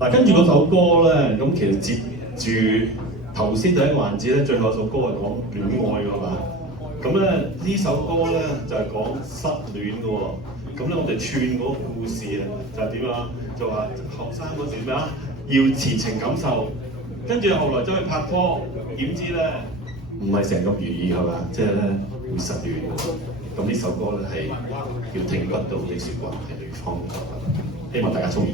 嗱，跟住嗰首歌咧，咁其實接住頭先第一個環節咧，最後一首歌係講戀愛㗎嘛。咁咧呢首歌咧就係講失戀嘅喎。咁咧我哋串嗰個故事啊，就係點啊？就話學生嗰時咩啊，要前情感受，跟住後來走去拍拖，點知咧唔係成咁如意係嘛？即係咧會失戀嘅。咁呢首歌咧係叫聽不到的説話，係女方講，希望大家中意。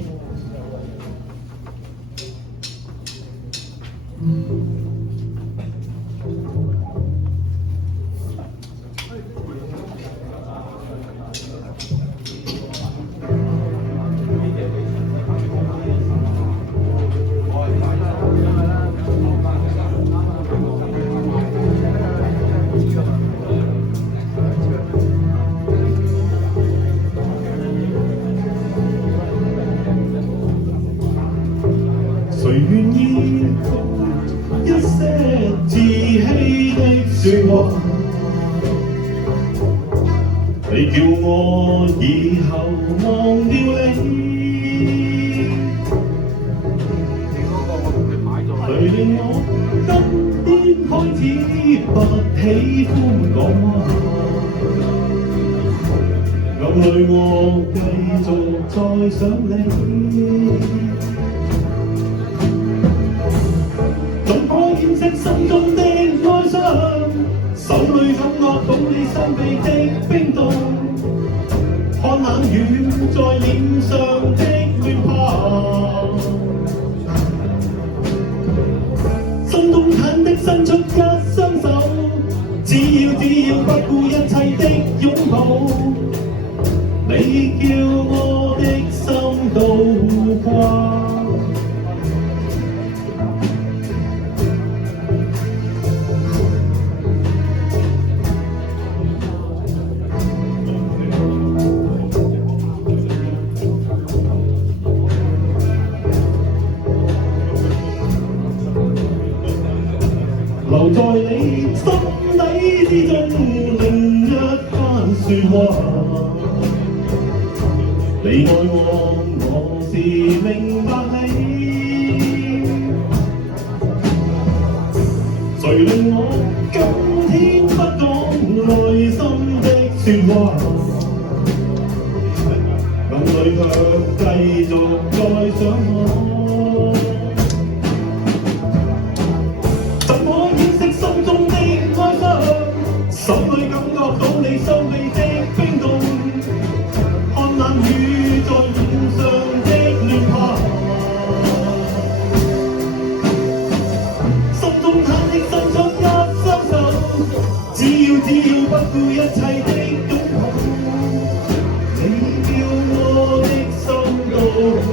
誰願意一些自欺的説話？你叫我以後忘掉你，誰令我今天開始不喜歡講話？暗裏我繼續再想你。掩飾心中的哀傷，手裏感覺到你手臂的冰凍，看冷雨在臉上的亂拍，心中忐的伸出一雙手，只要不顧一切的擁抱，你叫我的心倒掛。留在你心底之中另一番説話，你愛我，我是明白你。誰令我今天不講內心的説話，暗裏卻繼續再想我。手裏感覺到你手臂的冰凍，看冷雨在臉上的亂拍，心中忐的伸出一雙手，只要不顧一切的擁抱，你叫我的心倒掛。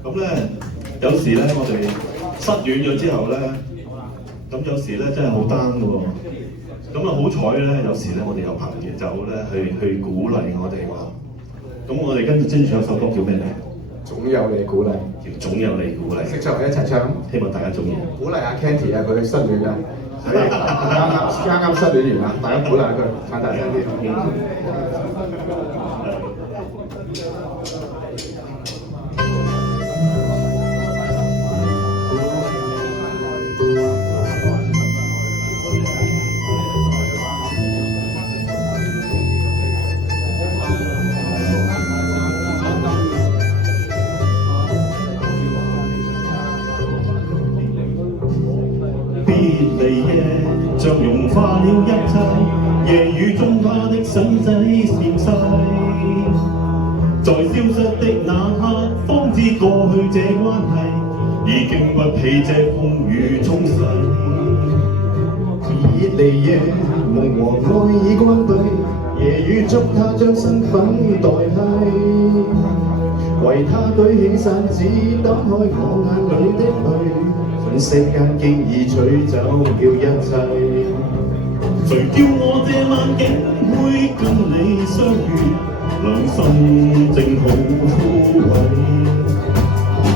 咁咧，有時咧，我哋失戀咗之後咧，咁有時咧真係好 down 嘅喎。咁啊好彩咧，有時咧我哋有朋友咧去鼓勵我哋話，咁我哋跟住有首歌叫咩名？總有你鼓勵，叫總有你鼓勵。識唱一齊唱，希望大家中意。鼓勵阿 Candy 啊，佢失戀啊，啱失戀完啊，大家鼓勵佢，撐大聲啲。融化了一切，夜雨中他的身體漸逝。在消失的那刻，方知過去這關係已經不比這風雨沖洗。熱離夜，夢和愛已關對，夜雨中他將身份代替，為他舉起傘子，擋開我眼裏的淚，瞬息間經已取走了一切。誰叫我這晚竟會跟你相遇，兩心正好枯萎。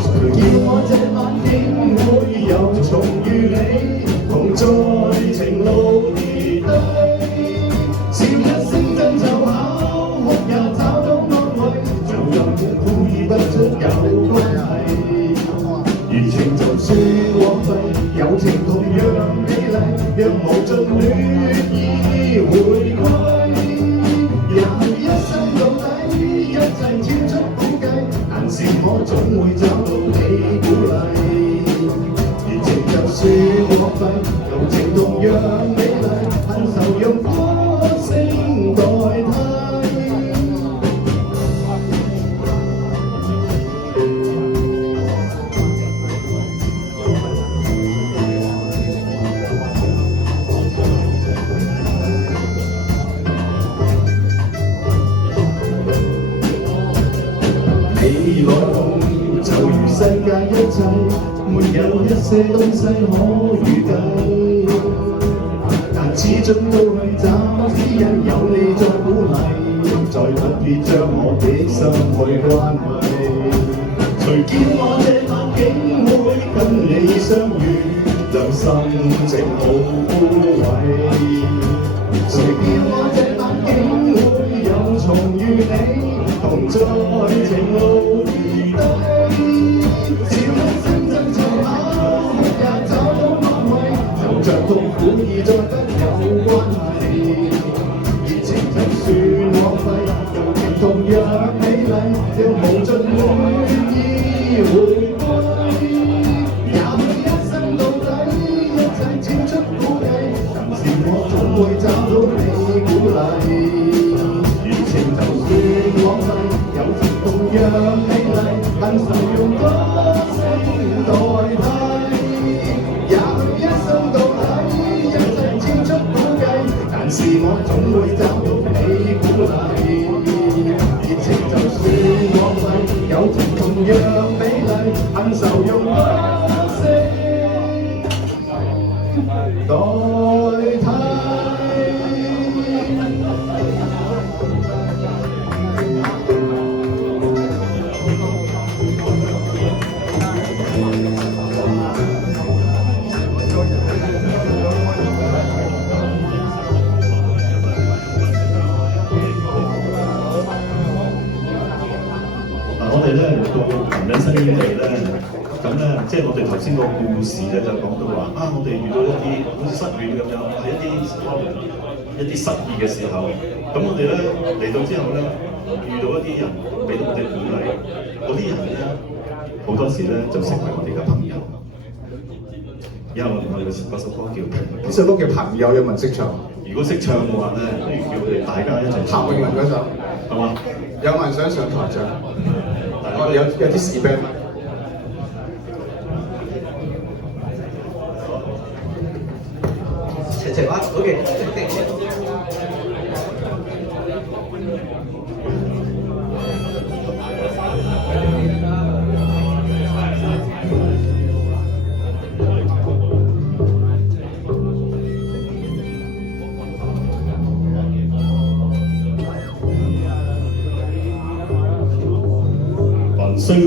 誰叫我這晚竟會又重遇你，同在情路跌低，笑一聲爭吵巧，哭也找到安慰，像任痛苦已不出有關係。熱情就算枉費，友情同樣美麗，讓無盡戀意回歸。也許一生到底，一切超出估計，但是我總會找到你鼓勵。熱情就算枉費，友情同樣美麗，恨愁用歌聲代替。你來共就如世界一切，沒有一些東西可預計，但始終都去找，只因有你在鼓勵，再不必將我的心去關閉。誰叫我這晚竟會跟你相遇，讓心情好枯萎。誰叫我這晚竟會又重遇你，同在情路跌低，笑一聲爭吵巧，哭也找到安慰，就像痛苦已再不有關係。熱情就算枉費，友情同樣美麗，讓無盡戀意回歸。也許一生到底，一切超出估計，但是我總會找到你鼓勵。熱情就算枉費，友情同樣美麗，恨愁用歌聲代替。也許一生到底，一切超出估計，但是我總會找到你鼓勵。熱情就算枉費，友情同樣美麗，恨愁用歌聲代替。我哋咧嚟到男人新天地咧，咁咧即係我哋頭先個故事咧就講到話啊，我哋遇到一啲好似失戀咁樣，係一啲失意嘅時候，咁我哋咧嚟到之後咧，遇到一啲人俾到我哋鼓勵，嗰啲人咧好多時咧就成為我哋嘅朋友。因為我哋嗰首歌叫《朋友》，呢首歌叫《朋友》，有冇人識唱？如果識唱嘅話咧，不如叫我哋大家一齊唱。譚詠麟嗰首，係嘛？有冇人想上台唱？有啲士兵。齊話 OK。聲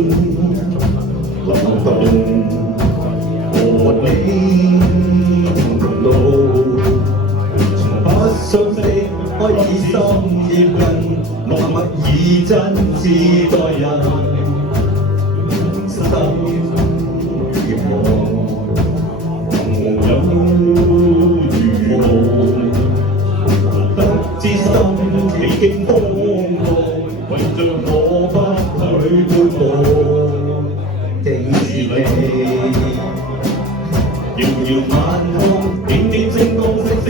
流動，和你同路，從不相識，開始心接近，默默以真摯待人，心如夢，夢有如夢，不知心幾經風浪。為着我不退半步，正是你。遙遙晚空，點點星光，息息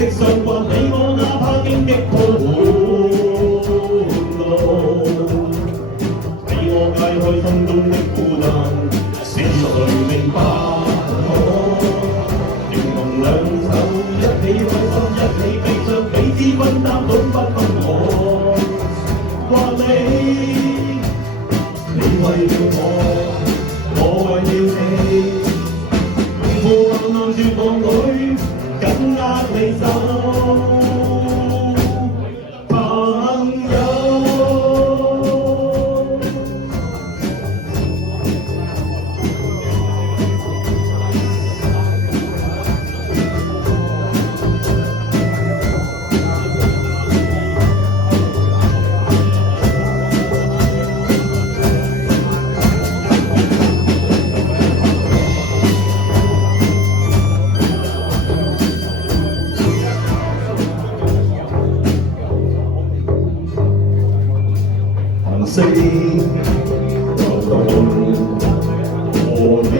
色，流動和你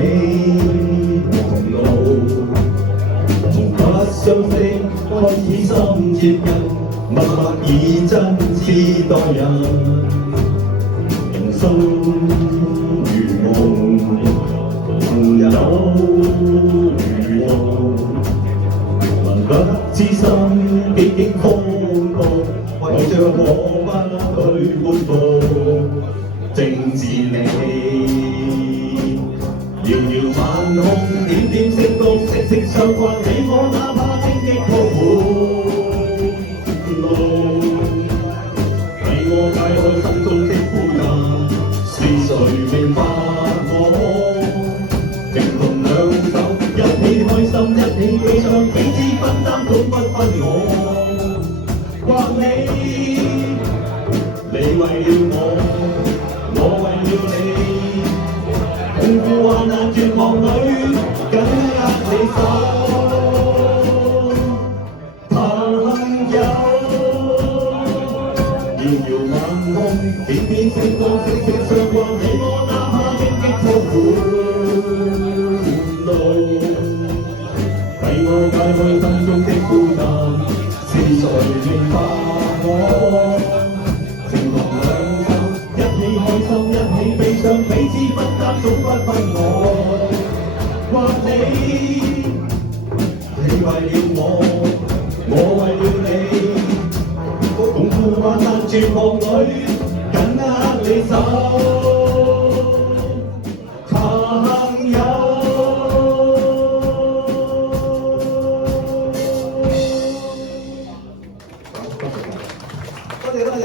同路，從不相識開始心接近，默默以真摯待人，人生如夢，朋友如夢。不知心幾經風暴，為着我不去半步，正是你。遙遙晚空，點點星光，息息相關，你我哪怕荊棘鋪路，為我解開心中的負擔，是誰明白我？情同兩手，一起開心，一起悲傷，彼此分擔，總不分我。或你為了我，我為了你，共赴患難絕望裏，緊握你手，朋友。遙遙晚空，點點星光，息息相關，你我哪怕荊棘鋪路，為我解開心中的負擔，是誰明白我？情同兩手，一起開心，一起悲傷，彼此分擔，總不分我。或你為了我，我為了你，共赴患難絕望裏，緊握你手，朋友。多謝多謝。